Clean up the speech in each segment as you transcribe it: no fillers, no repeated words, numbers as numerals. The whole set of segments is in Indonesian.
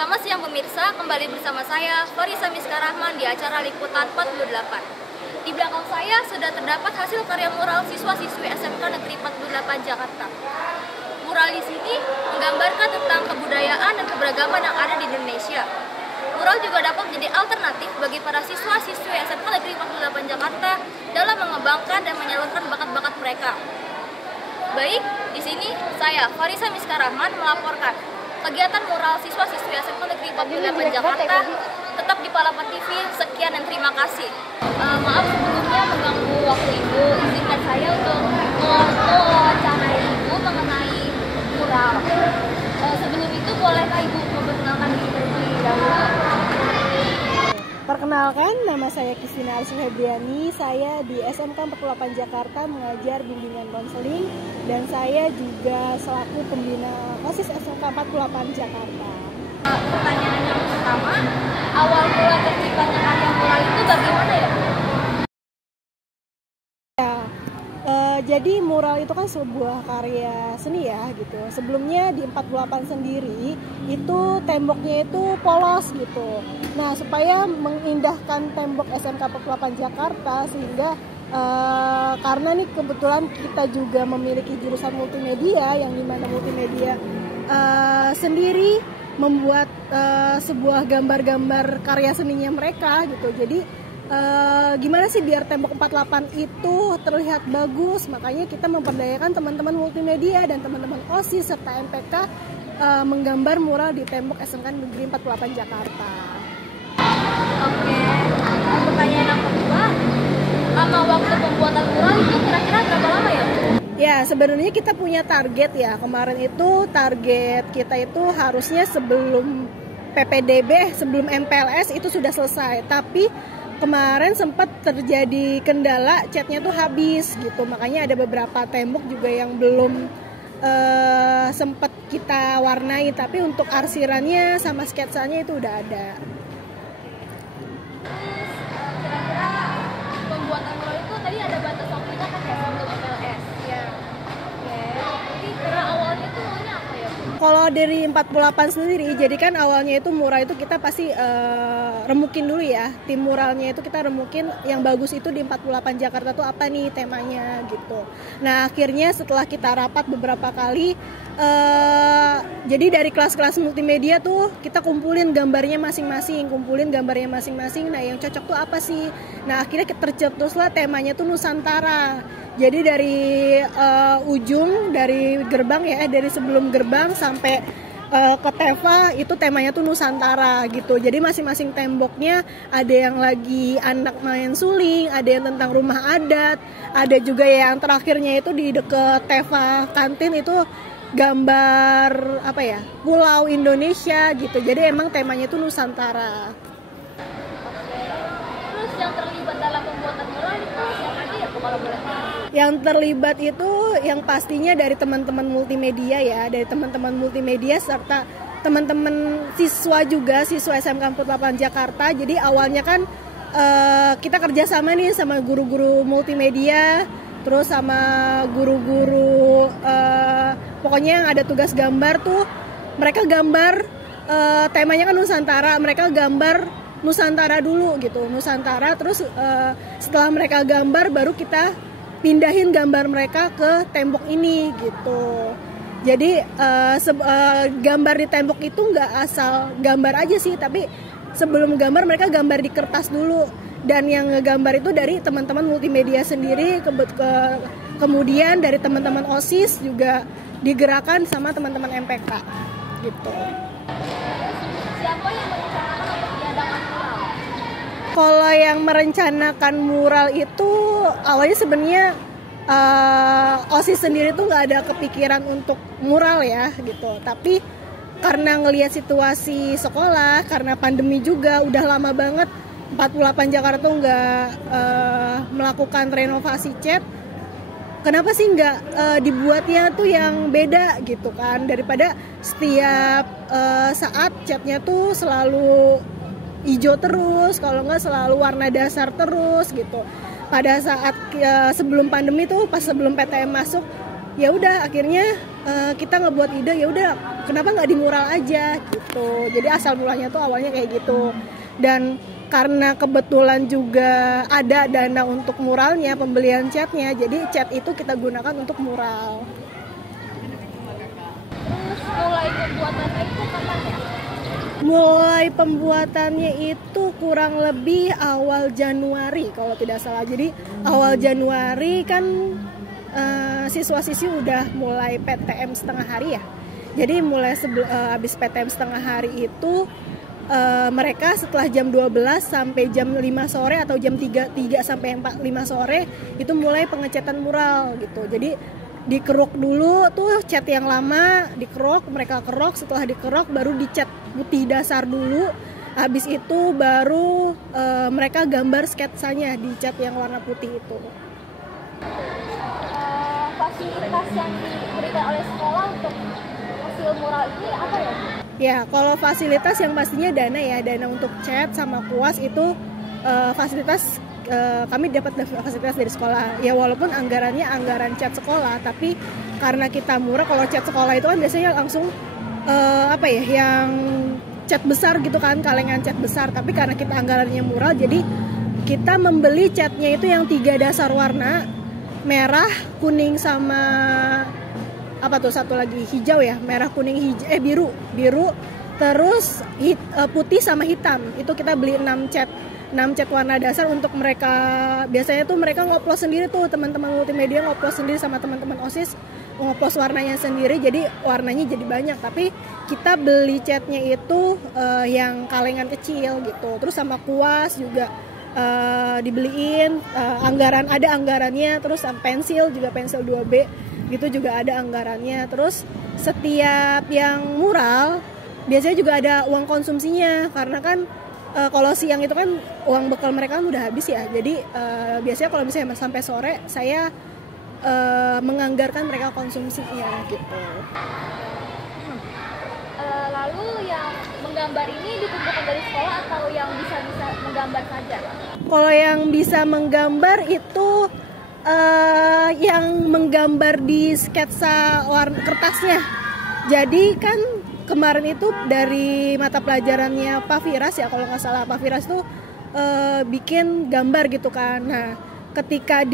Selamat siang pemirsa, kembali bersama saya Farisa Miska Rahman di acara Liputan 48. Di belakang saya sudah terdapat hasil karya mural siswa-siswi SMK Negeri 48 Jakarta. Mural di sini menggambarkan tentang kebudayaan dan keberagaman yang ada di Indonesia. Mural juga dapat menjadi alternatif bagi para siswa-siswi SMK Negeri 48 Jakarta dalam mengembangkan dan menyalurkan bakat-bakat mereka. Baik, di sini saya Farisa Miska Rahman melaporkan kegiatan mural siswa-siswi SMK Negeri 48 Jakarta tetap di 48 TV. Sekian dan terima kasih. Maaf sebelumnya mengganggu waktu Ibu. Izinkan saya untuk mewawancarai Ibu mengenai mural. Sebelum itu bolehkah Ibu memperkenalkan diri terlebih dahulu? Perkenalkan, nama saya Kristina Arsy Febriani. Saya di SMK 48 Jakarta mengajar bimbingan konseling dan saya juga selaku pembina OSIS SMK 48 Jakarta. Pertanyaan yang pertama, awal mula terciptanya karya mural itu bagaimana ya? Jadi mural itu kan sebuah karya seni ya gitu. Sebelumnya di 48 sendiri itu temboknya itu polos gitu. Nah, supaya mengindahkan tembok SMK 48 Jakarta sehingga karena nih kebetulan kita juga memiliki jurusan multimedia yang dimana multimedia sendiri membuat sebuah gambar-gambar karya seninya mereka gitu. Jadi gimana sih biar tembok 48 itu terlihat bagus, makanya kita memperdayakan teman-teman multimedia dan teman-teman OSIS serta MPK menggambar mural di tembok SMK Negeri 48 Jakarta. Oke, pertanyaan yang kedua, lama waktu pembuatan mural itu kira-kira berapa lama ya? Ya, sebenarnya kita punya target ya. Kemarin itu target kita itu harusnya sebelum PPDB, sebelum MPLS itu sudah selesai. Tapi kemarin sempat terjadi kendala, catnya tuh habis gitu. Makanya ada beberapa tembok juga yang belum sempat kita warnai. Tapi untuk arsirannya sama sketsanya itu udah ada. Kira-kira pembuatan mural itu tadi ada batas waktunya kan ya sebelum MPLS? Iya. Oke, jadi karena awalnya tuh maunya apa ya Bu? Kalau dari 48 sendiri, jadi kan awalnya itu mural itu kita pasti remukin dulu ya. Tim muralnya itu kita remukin yang bagus itu di 48 Jakarta tuh apa nih temanya gitu. Nah, akhirnya setelah kita rapat beberapa kali, jadi dari kelas-kelas multimedia tuh kita kumpulin gambarnya masing-masing. Nah, yang cocok tuh apa sih? Nah, akhirnya tercetuslah temanya tuh Nusantara. Jadi dari ujung, dari gerbang ya, dari sebelum gerbang sampai ke Teva itu temanya tuh Nusantara gitu. Jadi masing-masing temboknya ada yang lagi anak main suling, ada yang tentang rumah adat, ada juga yang terakhirnya itu di deket Teva kantin itu gambar apa ya, pulau Indonesia gitu. Jadi emang temanya itu Nusantara. Terus yang terlibat dalam pembuatan mural itu siapa aja ya Bu kalau boleh tahu? Yang terlibat itu yang pastinya dari teman-teman multimedia ya, dari teman-teman multimedia serta teman-teman siswa juga, siswa SMK 48 Jakarta. Jadi awalnya kan kita kerjasama nih sama guru-guru multimedia, terus sama guru-guru pokoknya yang ada tugas gambar tuh, mereka gambar temanya kan Nusantara, mereka gambar Nusantara dulu gitu, Nusantara. Terus setelah mereka gambar baru kita pindahin gambar mereka ke tembok ini gitu. Jadi gambar di tembok itu nggak asal gambar aja sih, tapi sebelum gambar mereka gambar di kertas dulu. Dan yang ngegambar itu dari teman-teman multimedia sendiri, kemudian dari teman-teman OSIS juga digerakkan sama teman-teman MPK gitu. Siapa yang merencanakan untuk diadakan mural? Kalau yang merencanakan mural itu awalnya sebenarnya OSIS sendiri tuh nggak ada kepikiran untuk mural ya gitu. Tapi karena ngelihat situasi sekolah, karena pandemi juga udah lama banget 48 Jakarta tuh nggak melakukan renovasi cat. Kenapa sih nggak dibuatnya tuh yang beda gitu kan, daripada setiap saat catnya tuh selalu hijau terus, kalau nggak selalu warna dasar terus gitu. Pada saat sebelum pandemi tuh, pas sebelum PTM masuk, ya udah akhirnya kita ngebuat ide, ya udah kenapa nggak di mural aja gitu. Jadi asal mulanya tuh awalnya kayak gitu. Dan karena kebetulan juga ada dana untuk muralnya, pembelian catnya, jadi cat itu kita gunakan untuk mural. Terus mulai pembuatannya itu kapan ya? Mulai pembuatannya itu kurang lebih awal Januari kalau tidak salah. Jadi awal Januari kan siswa-siswi udah mulai PTM setengah hari ya. Jadi mulai habis PTM setengah hari itu mereka setelah jam 12 sampai jam 5 sore atau jam 3 sampai 5 sore itu mulai pengecatan mural gitu. Jadi dikeruk dulu tuh cat yang lama, dikerok, mereka kerok, setelah dikerok baru dicat putih dasar dulu. Habis itu baru mereka gambar sketsanya di cat yang warna putih itu. Fasilitas yang diberikan oleh sekolah untuk hasil mural ini apa ya? Ya, kalau fasilitas yang pastinya dana ya, dana untuk cat sama kuas itu fasilitas kami dapat fasilitas dari sekolah. Ya walaupun anggarannya anggaran cat sekolah, tapi karena kita murah, kalau cat sekolah itu kan biasanya langsung yang cat besar gitu kan, kalengan cat besar. Tapi karena kita anggarannya murah, jadi kita membeli catnya itu yang 3 dasar warna, merah, kuning sama satu lagi hijau ya, merah, kuning, hijau, biru, terus putih sama hitam. Itu kita beli 6 cat warna dasar untuk mereka. Biasanya tuh mereka ngoplos sendiri tuh, teman-teman multimedia ngoplos sendiri sama teman-teman OSIS ngoplos warnanya sendiri, jadi warnanya jadi banyak. Tapi kita beli catnya itu yang kalengan kecil gitu. Terus sama kuas juga dibeliin, ada anggarannya. Terus pensil juga, pensil 2B gitu juga ada anggarannya. Terus setiap yang mural biasanya juga ada uang konsumsinya, karena kan kalau siang itu kan uang bekal mereka kan udah habis ya. Jadi biasanya kalau misalnya sampai sore saya menganggarkan mereka konsumsinya gitu. Lalu yang menggambar ini dikumpulkan dari sekolah atau yang bisa menggambar saja? Kalau yang bisa menggambar itu yang menggambar di sketsa kertasnya. Jadi kan kemarin itu dari mata pelajarannya Pak Firas ya, kalau nggak salah Pak Firas tuh bikin gambar gitu kan. Nah ketika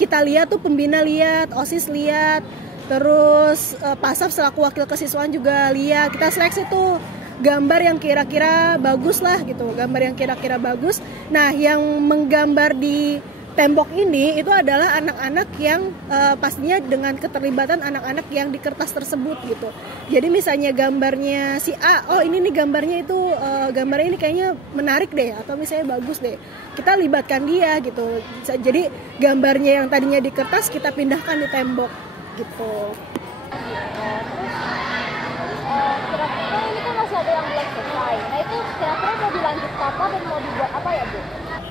kita lihat tuh, pembina lihat, OSIS lihat, terus Pasaf selaku wakil kesiswaan juga lihat, kita seleksi tuh gambar yang kira-kira bagus lah gitu, gambar yang kira-kira bagus. Nah yang menggambar di tembok ini itu adalah anak-anak yang pastinya dengan keterlibatan anak-anak yang di kertas tersebut gitu. Jadi misalnya gambarnya si A, oh ini nih gambarnya itu gambarnya ini kayaknya menarik deh, atau misalnya bagus deh, kita libatkan dia gitu. Jadi gambarnya yang tadinya di kertas kita pindahkan di tembok gitu. Kira-kira ini kan masih ada yang belum selesai. Nah itu kira-kira mau dilanjut apa dan mau dibuat apa ya Bu?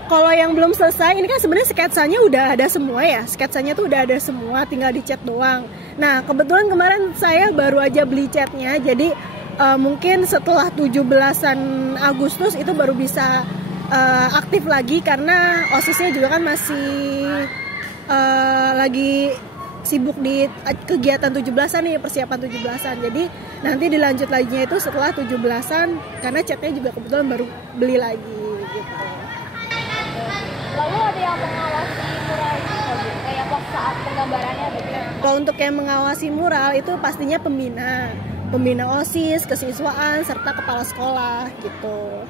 Kalau yang belum selesai, ini kan sebenarnya sketsanya udah ada semua ya. Sketsanya tuh udah ada semua, tinggal dicat doang. Nah, kebetulan kemarin saya baru aja beli catnya. Jadi mungkin setelah 17-an Agustus itu baru bisa aktif lagi, karena OSISnya juga kan masih lagi sibuk di kegiatan 17-an nih, persiapan 17-an. Jadi nanti dilanjut laginya itu setelah 17-an, karena catnya juga kebetulan baru beli lagi gitu. Lalu ada yang mengawasi mural ini kayak saat penggambarannya gitu. Kalau untuk yang mengawasi mural itu pastinya pembina OSIS, kesiswaan, serta kepala sekolah gitu.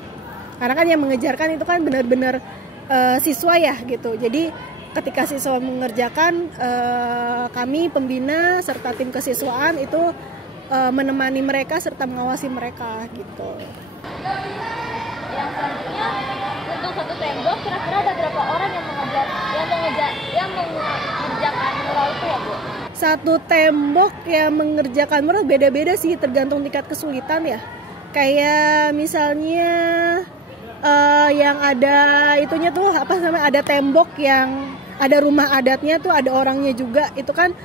Karena kan yang mengejarkan itu kan benar-benar siswa ya gitu. Jadi ketika siswa mengerjakan, kami pembina serta tim kesiswaan itu menemani mereka serta mengawasi mereka gitu. Yang selanjutnya, untuk satu tembok kira-kira ada berapa orang yang mengerjakan mural itu ya Bu? Satu tembok yang mengerjakan mural beda-beda sih, tergantung tingkat kesulitan ya. Kayak misalnya yang ada itunya tuh ada tembok yang ada rumah adatnya tuh, ada orangnya juga, itu kan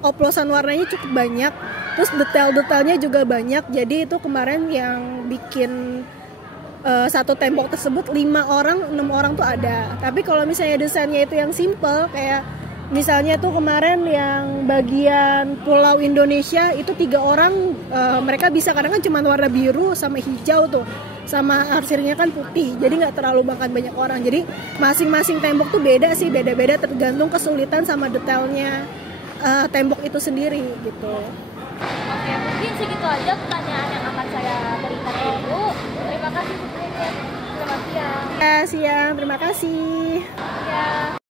oplosan warnanya cukup banyak, terus detail-detailnya juga banyak. Jadi itu kemarin yang bikin satu tembok tersebut 5 orang, 6 orang tuh ada. Tapi kalau misalnya desainnya itu yang simple, kayak Misalnya tuh kemarin yang bagian pulau Indonesia itu 3 orang, mereka bisa kadang kan cuma warna biru sama hijau tuh, sama arsirnya kan putih, jadi nggak terlalu makan banyak orang. Jadi masing-masing tembok tuh beda sih, beda-beda tergantung kesulitan sama detailnya tembok itu sendiri gitu. Oke, mungkin segitu aja pertanyaan yang akan saya berikan ke Ibu. Terima kasih Bu Trinit. Selamat siang. Siang, terima kasih. Ya.